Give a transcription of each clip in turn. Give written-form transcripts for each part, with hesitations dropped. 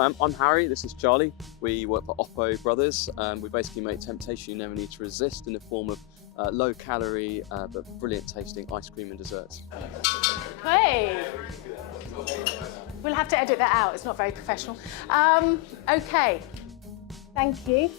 Hi, I'm Harry, this is Charlie. We work for Oppo Brothers. We basically make temptation you never need to resist in the form of low calorie but brilliant tasting ice cream and desserts. Hey! We'll have to edit that out, it's not very professional. Okay, thank you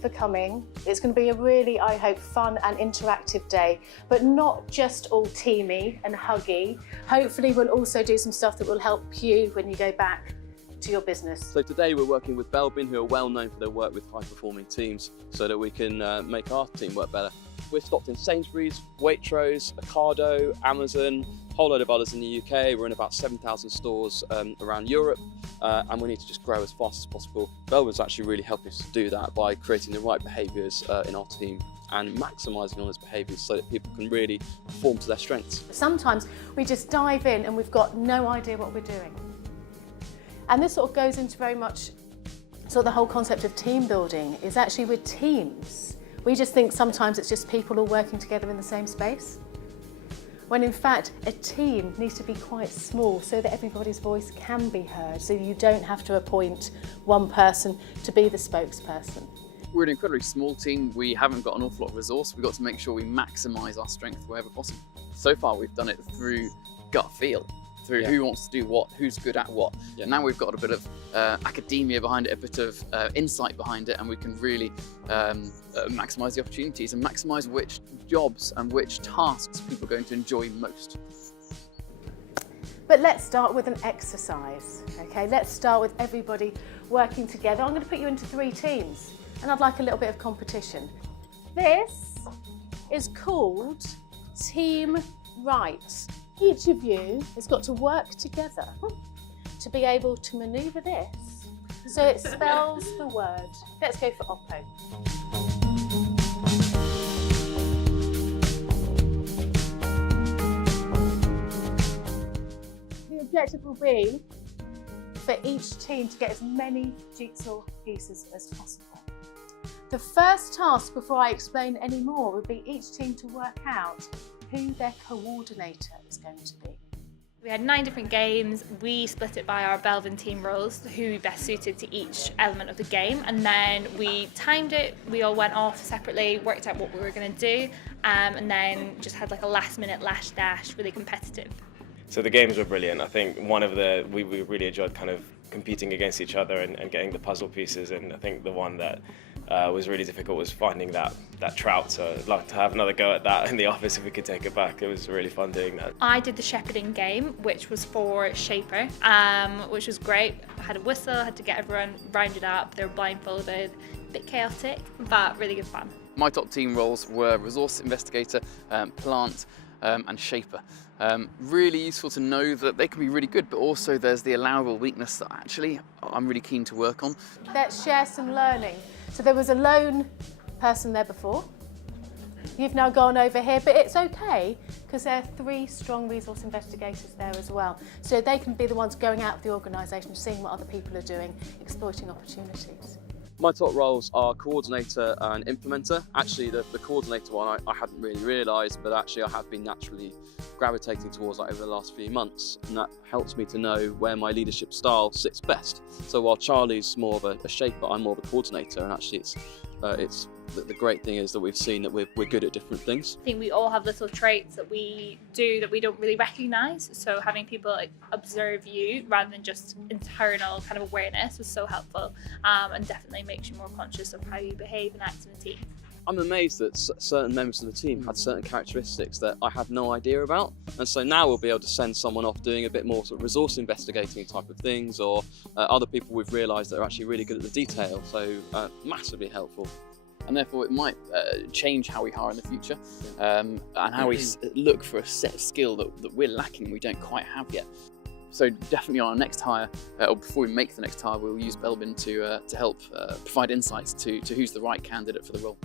for coming. It's going to be a really, I hope, fun and interactive day, but not just all teamy and huggy. Hopefully we'll also do some stuff that will help you when you go back to your business. So today we're working with Belbin, who are well known for their work with high-performing teams, so that we can make our team work better. We're stocked in Sainsbury's, Waitrose, Ocado, Amazon, a whole load of others in the UK. We're in about 7,000 stores around Europe, and we need to just grow as fast as possible. Belbin's actually really helping us to do that by creating the right behaviours in our team and maximising on those behaviours so that people can really perform to their strengths. Sometimes we just dive in and we've got no idea what we're doing. And this sort of goes into very much sort of the whole concept of team building is actually with teams. We just think sometimes it's just people all working together in the same space, when in fact a team needs to be quite small so that everybody's voice can be heard, so you don't have to appoint one person to be the spokesperson. We're an incredibly small team. We haven't got an awful lot of resource. We've got to make sure we maximise our strength wherever possible. So far we've done it through gut feel, through who wants to do what, who's good at what. Now we've got a bit of academia behind it, a bit of insight behind it, and we can really maximise the opportunities and maximise which jobs and which tasks people are going to enjoy most. But let's start with an exercise, okay? Let's start with everybody working together. I'm going to put you into 3 teams, and I'd like a little bit of competition. This is called Team Right. Each of you has got to work together to be able to manoeuvre this so it spells the word. Let's go for Oppo. The objective will be for each team to get as many jigsaw pieces as possible. The first task before I explain any more would be each team to work out who their coordinator is going to be. We had 9 different games. We split it by our Belbin Team Roles, who best suited to each element of the game, and then we timed it. We all went off separately, worked out what we were going to do, and then just had like a last-minute dash, really competitive. So the games were brilliant. I think we really enjoyed kind of competing against each other and getting the puzzle pieces, and I think the one that was really difficult was finding that trout, so I'd like to have another go at that in the office if we could take it back. It was really fun doing that. I did the shepherding game, which was for Shaper, which was great. I had a whistle, had to get everyone rounded up, they were blindfolded, a bit chaotic, but really good fun. My top team roles were Resource Investigator, Plant and Shaper. Really useful to know that they can be really good, but also there's the allowable weakness that actually I'm really keen to work on. Let's share some learning. So there was a lone person there before. You've now gone over here, but it's okay because there are 3 strong resource investigators there as well. So they can be the ones going out of the organisation, seeing what other people are doing, exploiting opportunities. My top roles are coordinator and implementer. Actually, the coordinator one I hadn't really realised, but actually I have been naturally gravitating towards that over the last few months, and that helps me to know where my leadership style sits best. So while Charlie's more of a shaper, I'm more of a coordinator, and actually the great thing is that we've seen that we're good at different things. I think we all have little traits that we do that we don't really recognise, so having people observe you rather than just internal kind of awareness was so helpful, and definitely makes you more conscious of how you behave and act in a team. I'm amazed that certain members of the team had certain characteristics that I had no idea about, and so now we'll be able to send someone off doing a bit more sort of resource investigating type of things, or other people we've realised that are actually really good at the detail, so massively helpful. And therefore it might change how we hire in the future, and how we look for a set of skill that we're lacking, we don't quite have yet. So definitely on our next hire, or before we make the next hire, we'll use Belbin to help provide insights to who's the right candidate for the role.